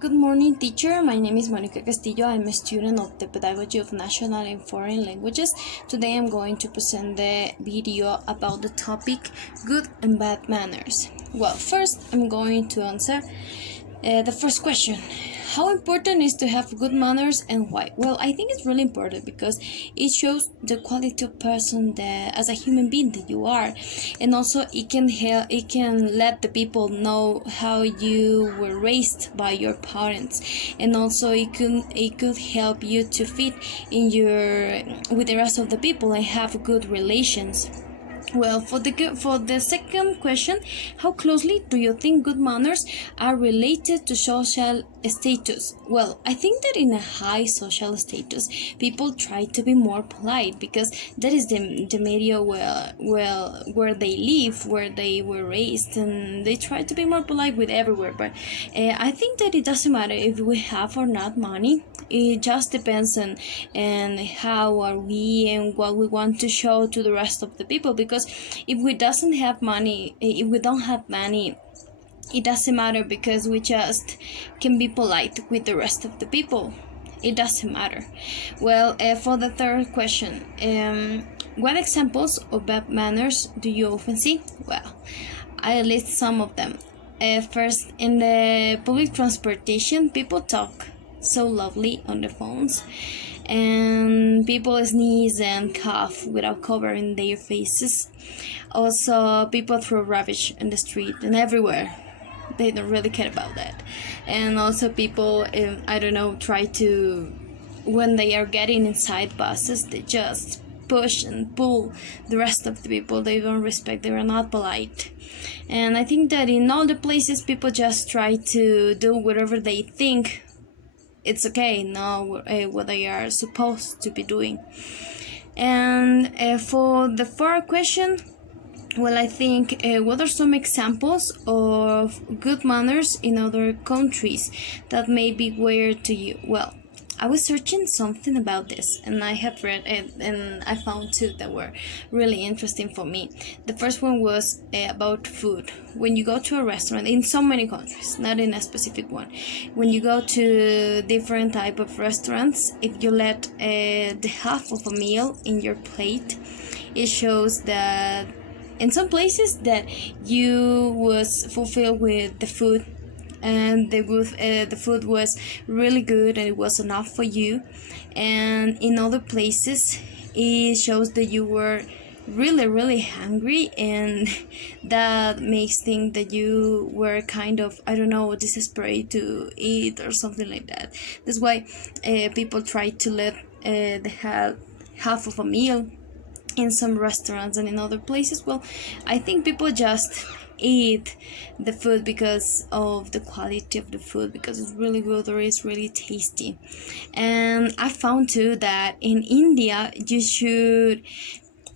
Good morning, teacher. My name is Monica Castillo. I'm a student of the Pedagogy of National and Foreign Languages. Today I'm going to present the video about the topic good and bad manners. Well, first I'm going to answer the first question. How important is to have good manners and why? Well, I think it's really important because it shows the quality of person that as a human being that you are, and also it can let the people know how you were raised by your parents, and also it could help you to fit in with the rest of the people and have good relations. Well, for the second question, how closely do you think good manners are related to social status? Well, I think that in a high social status, people try to be more polite because that is the media where they live, where they were raised, and they try to be more polite with everywhere. But I think that it doesn't matter if we have or not money. It just depends on how are we and what we want to show to the rest of the people, because if we don't have money, it doesn't matter because we just can be polite with the rest of the people. It doesn't matter. Well, for the third question, what examples of bad manners do you often see? Well, I list some of them. First, in the public transportation, people talk so lovely on the phones, and people sneeze and cough without covering their faces. Also, people throw rubbish in the street and everywhere. They don't really care about that. And also people, try to, when they are getting inside buses, they just push and pull the rest of the people. They don't respect, they are not polite. And I think that in all the places, people just try to do whatever they think it's okay, not what they are supposed to be doing. And for the fourth question, well, I think what are some examples of good manners in other countries that may be weird to you? Well, I was searching something about this, and I have read it, and I found two that were really interesting for me. The first one was about food. When you go to a restaurant in so many countries, not in a specific one, when you go to different type of restaurants, if you let the half of a meal in your plate, it shows that in some places that you was fulfilled with the food, and the food was really good and it was enough for you. And in other places, it shows that you were really hungry, and that makes think that you were kind of, desperate to eat or something like that. That's why people try to let the half of a meal in some restaurants, and in other places, well, I think people just eat the food because of the quality of the food, because it's really good or it's really tasty. And I found too that in India,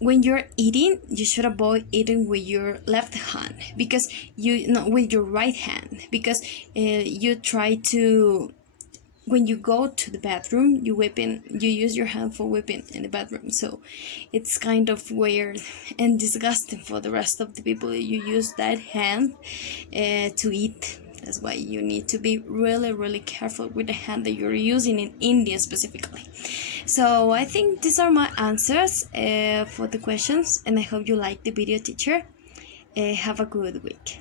when you're eating, you should avoid eating with your left hand, because with your right hand, because you try to, when you go to the bathroom, you use your hand for whipping in the bathroom. So it's kind of weird and disgusting for the rest of the people. You use that hand to eat. That's why you need to be really careful with the hand that you're using in India specifically. So I think these are my answers for the questions, and I hope you like the video, teacher. Have a good week.